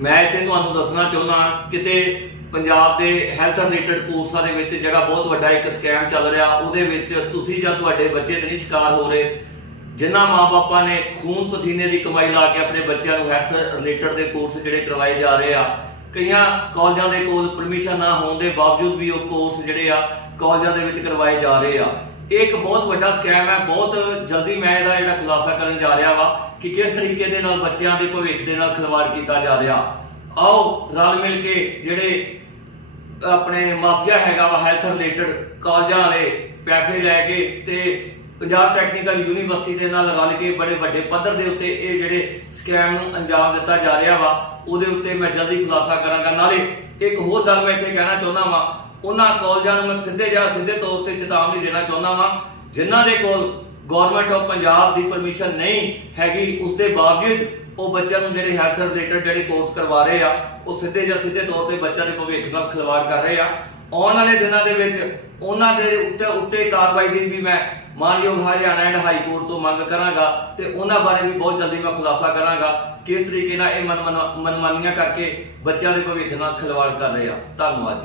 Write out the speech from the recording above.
ਮੈਂ ਇੱਥੇ ਤੁਹਾਨੂੰ ਦੱਸਣਾ ਚਾਹੁੰਦਾ ਕਿਤੇ ਪੰਜਾਬ ਦੇ ਹੈਲਥ ਰਿਲੇਟਡ ਕੋਰਸਾਂ ਦੇ ਵਿੱਚ ਜਿਹੜਾ ਬਹੁਤ ਵੱਡਾ ਇੱਕ ਸਕੈਮ ਚੱਲ ਰਿਹਾ, ਉਹਦੇ ਵਿੱਚ ਤੁਸੀਂ ਜਾਂ ਤੁਹਾਡੇ ਬੱਚੇ ਤੇ ਨਹੀਂ ਸ਼ਿਕਾਰ ਹੋ ਰਹੇ। ਜਿਨ੍ਹਾਂ ਮਾਪੇ ਨੇ ਖੂਨ ਪਸੀਨੇ ਦੀ ਕਮਾਈ ਲਾ ਕੇ ਆਪਣੇ ਬੱਚਿਆਂ ਨੂੰ ਹੈਲਥ ਰਿਲੇਟਡ ਦੇ ਕੋਰਸ ਜਿਹੜੇ ਕਰਵਾਏ ਜਾ ਰਹੇ ਆ, ਕਈਆਂ ਕਾਲਜਾਂ ਦੇ ਕੋਲ ਪਰਮਿਸ਼ਨ ਨਾ ਹੋਣ ਦੇ ਬਾਵਜੂਦ ਵੀ ਉਹ ਕੋਰਸ ਜਿਹੜੇ ਆ ਕਾਲਜਾਂ ਦੇ ਵਿੱਚ ਕਰਵਾਏ ਜਾ ਰਹੇ ਆ। ਇਹ ਇੱਕ ਬਹੁਤ ਵੱਡਾ ਸਕੈਮ ਹੈ, ਬਹੁਤ ਜਲਦੀ ਮੈਂ ਇਹਦਾ ਜਿਹੜਾ ਖੁਲਾਸਾ ਕਰਨ ਜਾ ਰਿਹਾ ਵਾ ਕਿ ਕਿਸ ਤਰੀਕੇ ਦੇ ਨਾਲ ਬੱਚਿਆਂ ਦੇ ਭਵਿੱਖ ਦੇ ਨਾਲ ਖਿਲਵਾੜ ਕੀਤਾ ਜਾ ਰਿਹਾ। ਆਓ, ਰਲ ਮਿਲ ਕੇ ਜਿਹੜੇ ਆਪਣੇ ਮਾਫੀਆ ਹੈਗਾ ਵਾ ਹੈਲਥ ਰਿਲੇਟਡ ਕਾਲਜਾਂ ਵਾਲੇ ਪੈਸੇ ਲੈ ਕੇ ਤੇ ਪੰਜਾਬ ਟੈਕਨੀਕਲ ਯੂਨੀਵਰਸਿਟੀ ਦੇ ਨਾਲ ਰਲ ਕੇ ਬੜੇ ਵੱਡੇ ਪੱਧਰ ਦੇ ਉੱਤੇ ਇਹ ਜਿਹੜੇ ਸਕੈਮ ਨੂੰ ਅੰਜਾਮ ਦਿੱਤਾ ਜਾ ਰਿਹਾ ਵਾ, ਉਹਦੇ ਉੱਤੇ ਮੈਂ ਜਲਦੀ ਖੁਲਾਸਾ ਕਰਾਂਗਾ। ਨਾਲੇ ਇੱਕ ਹੋਰ ਗੱਲ ਮੈਂ ਇੱਥੇ ਕਹਿਣਾ ਚਾਹੁੰਦਾ ਵਾਂ, ਉਹਨਾਂ ਕਾਲਜਾਂ ਨੂੰ ਮੈਂ ਸਿੱਧੇ ਜਾਂ ਸਿੱਧੇ ਤੌਰ ਤੇ ਚੇਤਾਵਨੀ ਦੇਣਾ ਚਾਹੁੰਦਾ ਵਾਂ, ਜਿਨ੍ਹਾਂ ਦੇ ਕੋਲ ਗਵਰਨਮੈਂਟ ਆਫ ਪੰਜਾਬ ਦੀ ਪਰਮਿਸ਼ਨ ਨਹੀਂ ਹੈਗੀ, ਉਸ ਦੇ ਬਾਵਜੂਦ ਉਹ ਬੱਚਿਆਂ ਨੂੰ ਜਿਹੜੇ ਹੈਲਥ ਰਿਲੇਟਡ ਜਿਹੜੇ ਕੋਰਸ ਕਰਵਾ ਰਹੇ ਆ, ਉਹ ਸਿੱਧੇ ਜਾਂ ਸਿੱਧੇ ਤੌਰ ਤੇ ਬੱਚਿਆਂ ਦੇ ਭਵਿੱਖ ਨਾਲ ਖਿਲਵਾੜ ਕਰ ਰਹੇ ਆ। ਆਉਣ ਵਾਲੇ ਦਿਨਾਂ ਦੇ ਵਿੱਚ ਉਹਨਾਂ ਦੇ ਉੱਤੇ ਉੱਤੇ ਕਾਰਵਾਈ ਦੀ ਵੀ ਮੈਂ ਮਾਨਯੋਗ ਹਰਿਆਣਾ ਐਂਡ ਹਾਈ ਕੋਰਟ ਤੋਂ ਮੰਗ ਕਰਾਂਗਾ ਤੇ ਉਹਨਾਂ ਬਾਰੇ ਵੀ ਬਹੁਤ ਜਲਦੀ ਮੈਂ ਖੁਲਾਸਾ ਕਰਾਂਗਾ ਕਿਸ ਤਰੀਕੇ ਨਾਲ ਇਹ ਮਨ ਮਨਮਾਨੀਆਂ ਕਰਕੇ ਬੱਚਿਆਂ ਦੇ ਭਵਿੱਖ ਨਾਲ ਖਿਲਵਾੜ ਕਰ ਰਹੇ ਆ। ਧੰਨਵਾਦ ਜੀ।